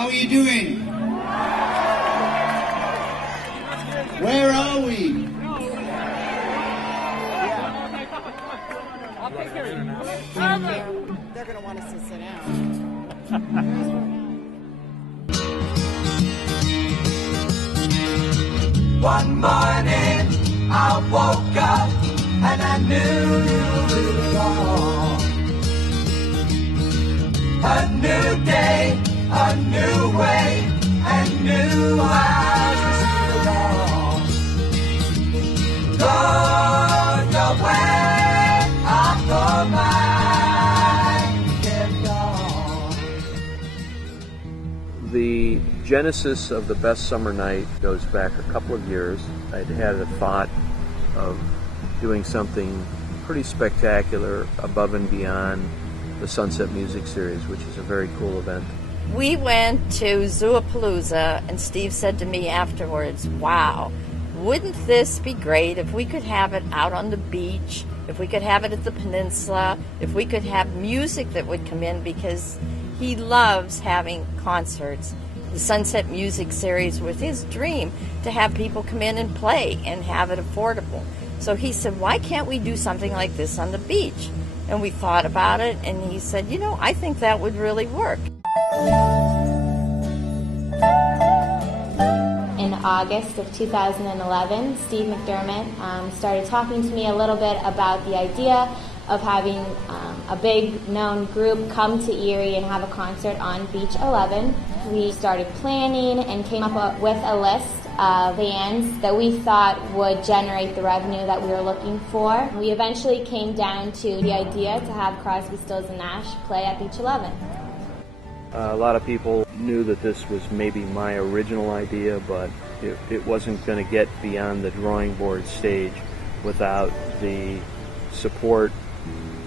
How are you doing? Where are we? They're going to want us to sit down. One morning I woke up and I knew it all. A new day, a new way, and new eyes to see it all. Go your way, I'll go mine, get gone. The genesis of the Best Summer Night goes back a couple of years. I'd had a thought of doing something pretty spectacular above and beyond the Sunset Music Series, which is a very cool event. We went to Zoopalooza, and Steve said to me afterwards, wow, wouldn't this be great if we could have it out on the beach, if we could have it at the peninsula, if we could have music that would come in, because he loves having concerts. The Sunset Music Series was his dream, to have people come in and play and have it affordable. So he said, why can't we do something like this on the beach? And we thought about it, and he said, you know, I think that would really work. In August of 2011, Steve McDermott started talking to me a little bit about the idea of having a big known group come to Erie and have a concert on Beach 11. We started planning and came up with a list of bands that we thought would generate the revenue that we were looking for. We eventually came down to the idea to have Crosby, Stills, and Nash play at Beach 11. A lot of people knew that this was maybe my original idea, but it wasn't going to get beyond the drawing board stage without the support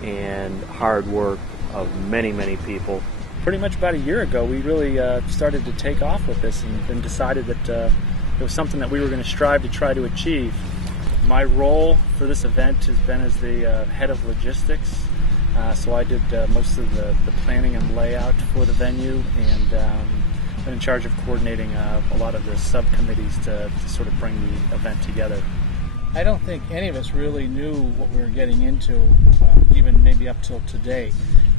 and hard work of many, many people. Pretty much about a year ago, we really started to take off with this and decided that it was something that we were going to strive to try to achieve. My role for this event has been as the head of logistics. So I did most of the planning and layout for the venue, and been in charge of coordinating a lot of the subcommittees to sort of bring the event together. I don't think any of us really knew what we were getting into, even maybe up till today.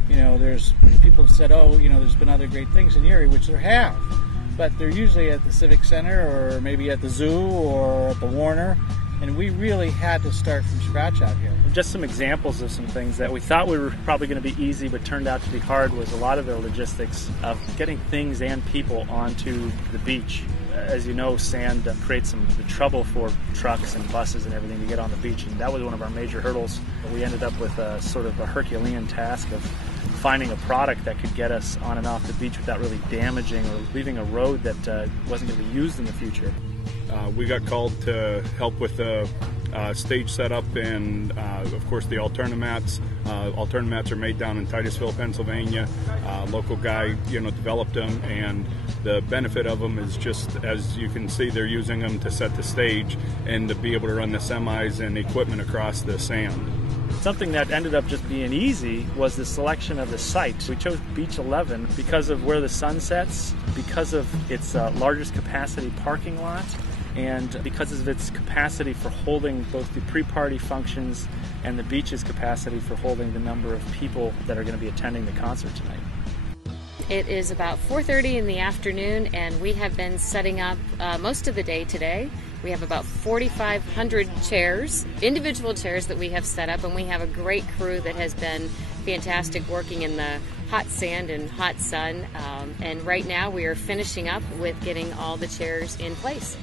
You know, there's people have said, oh, you know, there's been other great things in Erie, which there have, but they're usually at the Civic Center or maybe at the zoo or at the Warner, and we really had to start from scratch out here. Just some examples of some things that we thought we were probably going to be easy but turned out to be hard was a lot of the logistics of getting things and people onto the beach. As you know, sand creates some trouble for trucks and buses and everything to get on the beach, and that was one of our major hurdles. We ended up with sort of a Herculean task of finding a product that could get us on and off the beach without really damaging or leaving a road that wasn't going to be used in the future. We got called to help with the stage setup and, of course, the alternate mats. Alternate mats are made down in Titusville, Pennsylvania. Local guy, developed them, and the benefit of them is just, as you can see, they're using them to set the stage and to be able to run the semis and equipment across the sand. Something that ended up just being easy was the selection of the site. We chose Beach 11 because of where the sun sets, because of its largest capacity parking lot, and because of its capacity for holding both the pre-party functions and the beach's capacity for holding the number of people that are going to be attending the concert tonight. It is about 4:30 in the afternoon, and we have been setting up most of the day today. We have about 4,500 chairs, individual chairs that we have set up, and we have a great crew that has been fantastic working in the hot sand and hot sun. And right now we are finishing up with getting all the chairs in place.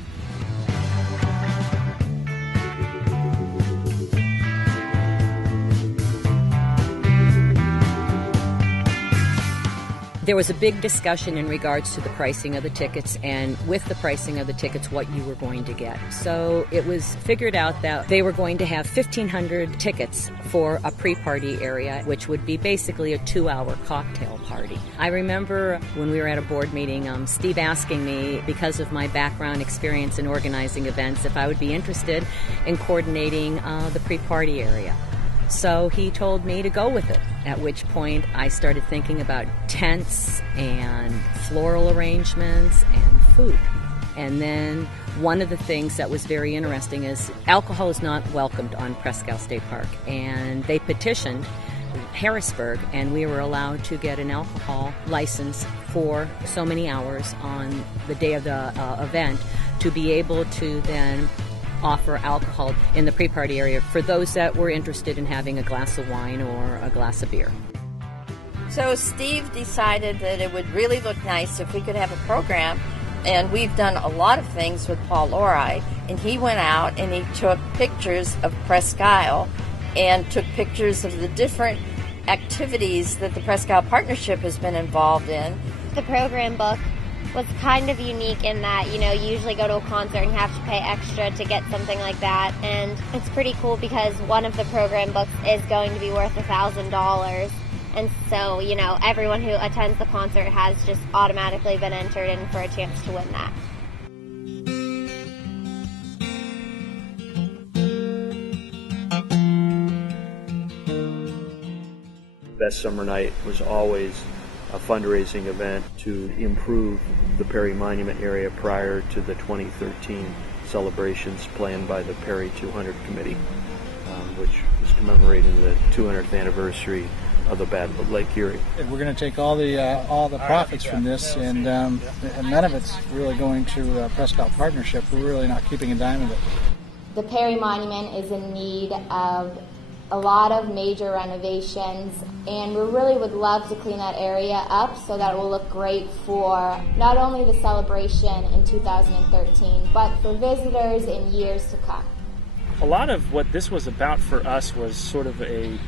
There was a big discussion in regards to the pricing of the tickets, and with the pricing of the tickets, what you were going to get. So it was figured out that they were going to have 1,500 tickets for a pre-party area, which would be basically a 2-hour cocktail party. I remember when we were at a board meeting, Steve asking me, because of my background experience in organizing events, if I would be interested in coordinating the pre-party area. So he told me to go with it, at which point I started thinking about tents and floral arrangements and food. And then one of the things that was very interesting is alcohol is not welcomed on Presque State Park. And they petitioned Harrisburg, and we were allowed to get an alcohol license for so many hours on the day of the event to be able to then offer alcohol in the pre-party area for those that were interested in having a glass of wine or a glass of beer. So Steve decided that it would really look nice if we could have a program, and we've done a lot of things with Paul Lori, and he went out and he took pictures of Presque Isle and took pictures of the different activities that the Presque Isle Partnership has been involved in. The program book was kind of unique in that, you know, you usually go to a concert and have to pay extra to get something like that. And it's pretty cool because one of the program books is going to be worth $1,000. And so, you know, everyone who attends the concert has just automatically been entered in for a chance to win that. Best Summer Night was always a fundraising event to improve the Perry Monument area prior to the 2013 celebrations planned by the Perry 200 Committee, which was commemorating the 200th anniversary of the Battle of Lake Erie. We're going to take all the profits from this, and none of it's really going to Presque Isle Partnership. We're really not keeping a dime of it. The Perry Monument is in need of a lot of major renovations, and we really would love to clean that area up so that it will look great for not only the celebration in 2013, but for visitors in years to come. A lot of what this was about for us was sort of a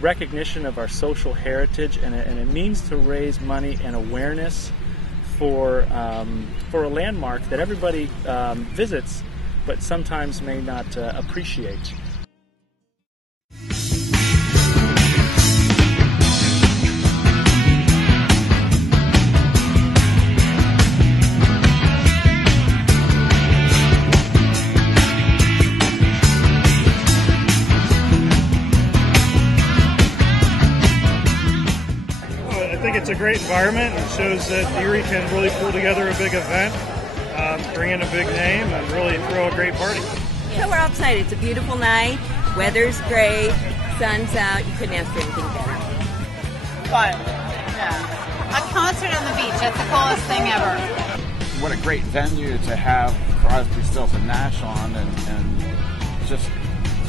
recognition of our social heritage and a means to raise money and awareness for a landmark that everybody visits but sometimes may not appreciate. I think it's a great environment. It shows that Erie can really pull together a big event, bring in a big name, and really throw a great party. So we're outside. It's a beautiful night. Weather's great. Sun's out. You couldn't ask for anything better. Fun. Yeah. A concert on the beach. That's the coolest thing ever. What a great venue to have Crosby, Stills, and Nash on, and just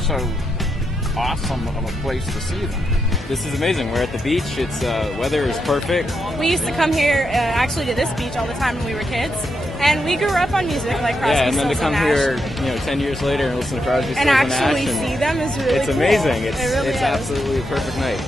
so awesome of a place to see them. This is amazing. We're at the beach. It's weather is perfect. We used to come here actually to this beach all the time when we were kids, and we grew up on music like Crosby, yeah, and then Stills, to come and here, 10 years later and listen to Crosby, Stills, and and Nash, actually see them is really it's cool. amazing. It really it's is. absolutely a perfect night.